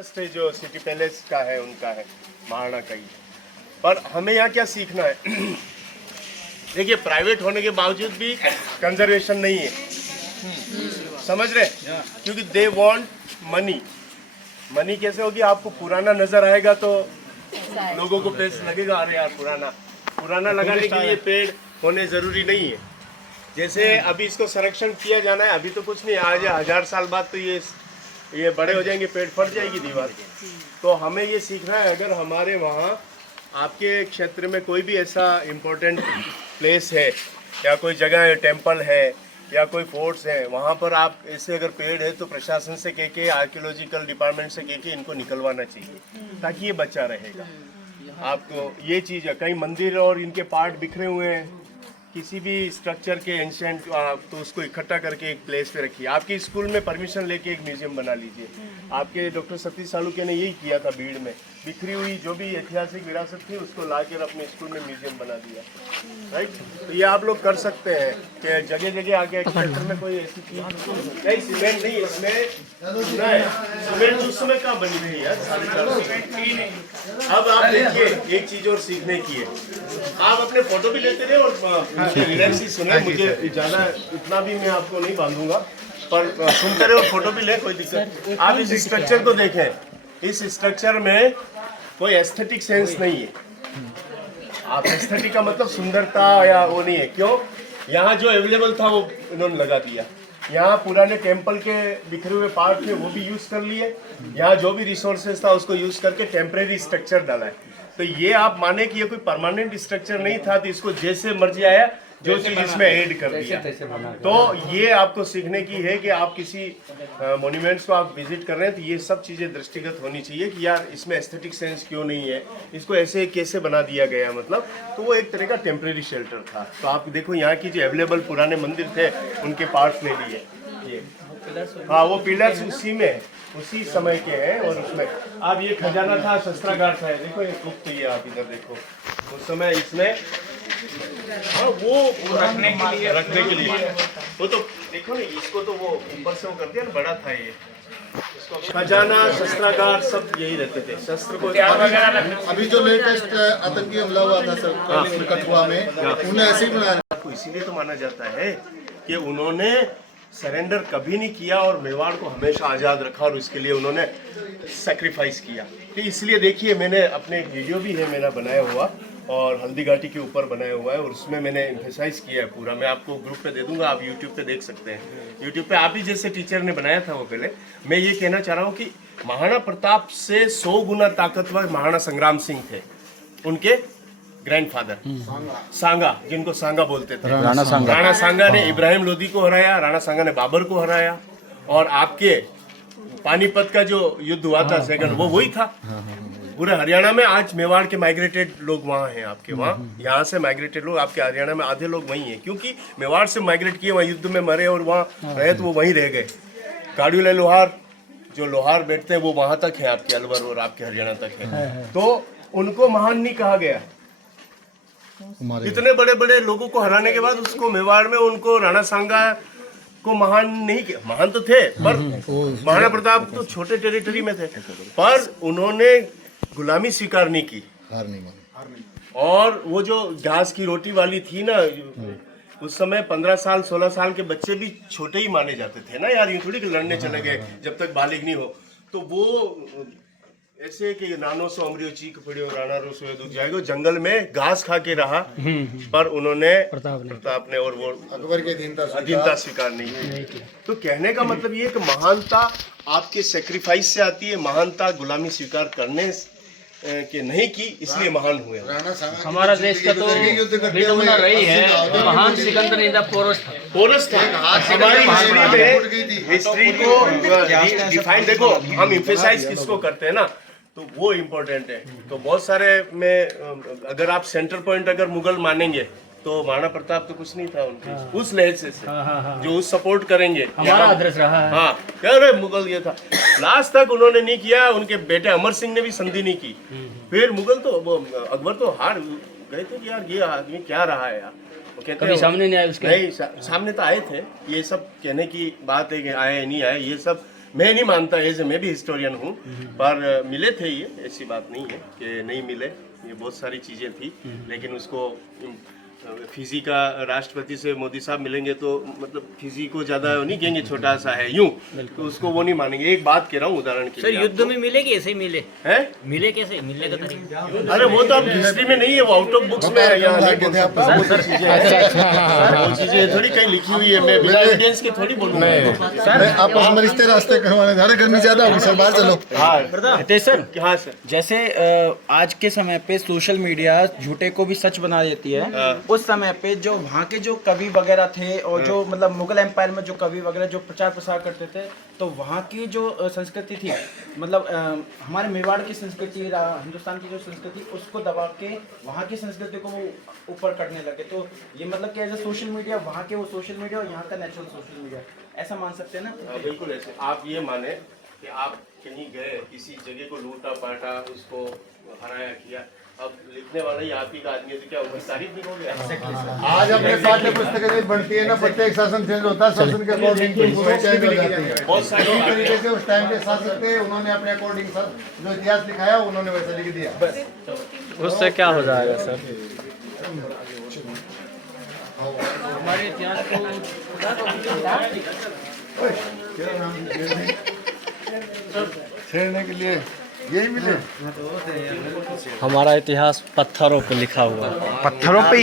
Trust है जो city palace का है, उनका है, महाराणा का ही। पर हमें यहाँ क्या सीखना है? देखिए, प्राइवेट होने के बावजूद भी कंजर्वेशन नहीं है, समझ रहे? क्योंकि दे वांट मनी। मनी कैसे होगी? आपको पुराना नजर आएगा तो लोगों को पैसे लगेगा, अरे यार पुराना लगाने के लिए पेड़ होने जरूरी नहीं है। जैसे अभी इसको संरक्षण किया जाना है, अभी तो कुछ नहीं, आज 1000 साल बाद तो ये बड़े हो जाएंगे, पेड़ फट जाएगी दीवार। तो हमें ये सीखना है, अगर हमारे वहाँ आपके क्षेत्र में कोई भी ऐसा इम्पोर्टेंट प्लेस है या कोई जगह है, टेम्पल है या कोई फोर्ट्स है, वहाँ पर आप ऐसे अगर पेड़ है तो प्रशासन से कह के, आर्कियोलॉजिकल डिपार्टमेंट से कह के इनको निकलवाना चाहिए ताकि ये बचा रहेगा। आपको ये चीज़ है, कई मंदिर और इनके पार्ट बिखरे हुए हैं, किसी भी स्ट्रक्चर के एंशिएंट, तो उसको इकट्ठा करके एक प्लेस पे रखिए। आपके स्कूल में परमिशन लेके एक म्यूजियम बना लीजिए। आपके डॉक्टर सतीश सालुके ने यही किया था, भीड़ में बिखरी हुई जो भी ऐतिहासिक विरासत थी उसको लाकर अपने स्कूल में म्यूजियम बना दिया, राइट? तो ये आप लोग कर सकते हैं कि जगह जगह आगे क्षेत्र में कोई ऐसी चीज नहीं, सीमेंट नहीं, इसमें सीमेंट उस समय कहाँ बनी थी यार, 450। अब आप देखिए, एक चीज और सीखने की है, आप अपने फोटो भी लेते रहे और रिलैक्स ही सुने। मुझे ज़्यादा इतना भी मैं आपको नहीं बांधूंगा, पर सुनते रहे और फोटो भी ले, कोई दिक्कत। आप इस स्ट्रक्चर को देखें, इस स्ट्रक्चर में कोई एस्थेटिक सेंस नहीं है। आप एस्थेटिक का मतलब सुंदरता या वो नहीं है, क्यों? यहाँ जो अवेलेबल था वो इन्होंने लगा दिया। यहाँ पुराने टेम्पल के बिखरे हुए पार्ट थे वो भी यूज कर लिए, यहाँ जो भी रिसोर्सेज था उसको यूज करके टेम्परेरी स्ट्रक्चर डाला है। तो ये आप माने कि ये कोई परमानेंट स्ट्रक्चर नहीं था, तो इसको जैसे मर्जी आया जो चीज इसमें ऐड कर दिया। तो ये आपको सीखने की है कि आप किसी मॉन्यूमेंट्स को आप विजिट कर रहे हैं तो ये सब चीजें दृष्टिगत होनी चाहिए कि यार इसमें एस्थेटिक सेंस क्यों नहीं है, इसको ऐसे कैसे बना दिया गया, मतलब। तो वो एक तरह का टेम्परेरी शेल्टर था। तो आप देखो, यहाँ की जो अवेलेबल पुराने मंदिर थे उनके पार्ट्स ले लिए ये, हाँ वो पिलर्स उसी में उसी समय के हैं। और उसमें अब ये खजाना था, शस्त्रागार था, देखो ये गुप्त, ये आप इधर देखो उस समय इसमें, हाँ वो रखने के लिए वो तो देखो ना, इसको तो वो ऊपर से वो कर दिया ना, बड़ा था ये, खजाना शस्त्रागार सब यही रहते थे, शस्त्र को। अभी जो लेटेस्ट आतंकी हमला हुआ था सर कठुआ में, उन्हें ऐसे ही बनाया। आपको इसीलिए तो माना जाता है कि उन्होंने सरेंडर कभी नहीं किया और मेवाड़ को हमेशा आज़ाद रखा, और इसके लिए उन्होंने सेक्रीफाइस किया। तो इसलिए देखिए, मैंने अपने एक वीडियो भी है मेरा बनाया हुआ, और हल्दी घाटी के ऊपर बनाया हुआ है, और उसमें मैंने एम्फेसाइज किया है पूरा। मैं आपको ग्रुप पे दे दूंगा, आप यूट्यूब पे देख सकते हैं। यूट्यूब पे आप ही जैसे टीचर ने बनाया था वो पहले। मैं ये कहना चाह रहा हूँ कि महाराणा प्रताप से 100 गुना ताकतवर महाराणा संग्राम सिंह थे, उनके ग्रैंडफादर सांगा, जिनको सांगा बोलते थे। राणा सांगा ने इब्राहिम लोदी को हराया, राणा सांगा ने बाबर को हराया, और आपके पानीपत का जो युद्ध हुआ था सेकंड, वो वही था। पूरे हरियाणा में आज मेवाड़ के माइग्रेटेड लोग वहाँ हैं, आपके वहाँ, यहाँ से माइग्रेटेड लोग आपके हरियाणा में आधे लोग वहीं हैं, क्योंकि मेवाड़ से माइग्रेट किए, वहाँ युद्ध में मरे और वहाँ रहे तो वो वहीं रह गए। काड़ूले लोहार, जो लोहार बैठते हैं वो वहाँ तक है, आपके अलवर और आपके हरियाणा तक है। तो उनको महान नहीं कहा गया। इतने बड़े बड़े लोगों को हराने के बाद उसको मेवाड़ में उनको राणा सांगा को महान नहीं किया। महान तो थे, पर महाराणा प्रताप तो छोटे टेरिटरी में थे, पर उन्होंने गुलामी स्वीकार नहीं की, हार नहीं मानी। और वो जो घास की रोटी वाली थी ना, उस समय 15 साल 16 साल के बच्चे भी छोटे ही माने जाते थे ना यार, यूं थोड़ी कि लड़ने चले गए जब तक बालिग नहीं हो। तो वो ऐसे कि नानो सो अमरियो चीख पड़ियो, राणा रो सो दूध जाएगा, जंगल में घास खा के रहा, पर उन्होंने प्रताप ने और वो अकबर के अधीनता स्वीकार नहीं की। तो कहने का मतलब ये कि महानता आपके सेक्रीफाइस से आती है, महानता गुलामी स्वीकार करने के नहीं की, इसलिए महान हुए। हमारा देश का तो विडंबना रही है, महान सिकंदर नहीं था, पोरस था। हमारी हिस्ट्री को डिफाइन देखो, हम इम्फेसाइज किसको करते हैं ना, तो वो इम्पोर्टेंट है। तो बहुत सारे में अगर आप सेंटर पॉइंट अगर मुगल मानेंगे तो महाराणा प्रताप तो कुछ नहीं था उनके, उस लहजे से जो उस सपोर्ट करेंगे, हमारा आदर्श रहा है। हाँ, क्या रे मुगल ये था, लास्ट तक उन्होंने नहीं किया। उनके बेटे अमर सिंह ने भी संधि नहीं की। फिर मुगल तो वो अकबर तो हार गए थे कि यार ये आदमी क्या रहा है यार, वो कहते हैं सामने नहीं आए उसके, नहीं सामने तो आए थे। ये सब कहने की बात है कि आए नहीं आए, ये सब मैं नहीं मानता एज मैं भी हिस्टोरियन हूँ, पर मिले थे ये, ऐसी बात नहीं है कि नहीं मिले। ये बहुत सारी चीज़ें थी, लेकिन उसको फिजी का राष्ट्रपति से मोदी साहब मिलेंगे तो मतलब फिजी को ज़्यादा नहीं कहेंगे छोटा सा है यूं, तो उसको वो नहीं मानेंगे। एक बात कह रहा हूँ उदाहरण के सर लिए युद्ध में मिले कि ऐसे ही मिले हैं। मिले कैसे मिलने का तरीका? अरे वो तो अब हिस्ट्री में नहीं है, वो आउट ऑफ बुक्स में है, यहाँ नहीं बोल सकता। वो सब चीजें हैं, वो चीजें थोड़ी कहीं लिखी हुई है, मैं बिना एविडेंस के थोड़ी बोलूँगा। आपस में रिश्ते रास्ते करवाने ज़्यादा गर्मी ज़्यादा होगी सर, बाहर चलो। सर हाँ सर, जैसे आज के समय पे सोशल मीडिया झूठे को भी सच बना देती है, उस समय पे जो वहाँ के जो कवि वगैरह थे और जो मतलब मुगल एम्पायर में जो कवि वगैरह जो प्रचार प्रसार करते थे, तो वहाँ की जो संस्कृति थी, मतलब हमारे मेवाड़ की संस्कृति, हिंदुस्तान की जो संस्कृति, उसको दबा के वहाँ की संस्कृति को वो ऊपर करने लगे। तो ये मतलब कि एज ए सोशल मीडिया, वहाँ के वो सोशल मीडिया और यहाँ का नेचुरल सोशल मीडिया, ऐसा मान सकते हैं ना? बिल्कुल ऐसे। आप ये माने कि आप कहीं गए, किसी जगह को लूटा पाटा, उसको हराया किया, अब लिखने वाला ही आप ही का आदमी है, तो क्या उसकी तारीफ नहीं हो गया? आज अपने पाठ्य पुस्तकें जब बनती है ना, प्रत्येक शासन चेंज होता है, शासन के अकॉर्डिंग चेंज हो जाती है। बहुत सारे इसी तरीके से उस टाइम के शासक थे, उन्होंने अपने अकॉर्डिंग जो इतिहास लिखाया उन्होंने वैसा लिख दिया। उससे क्या हो जाएगा सर? हमारे इतिहास को छेड़ने के लिए यही मिले। हमारा इतिहास पत्थरों पे लिखा हुआ है। पत्थरों पे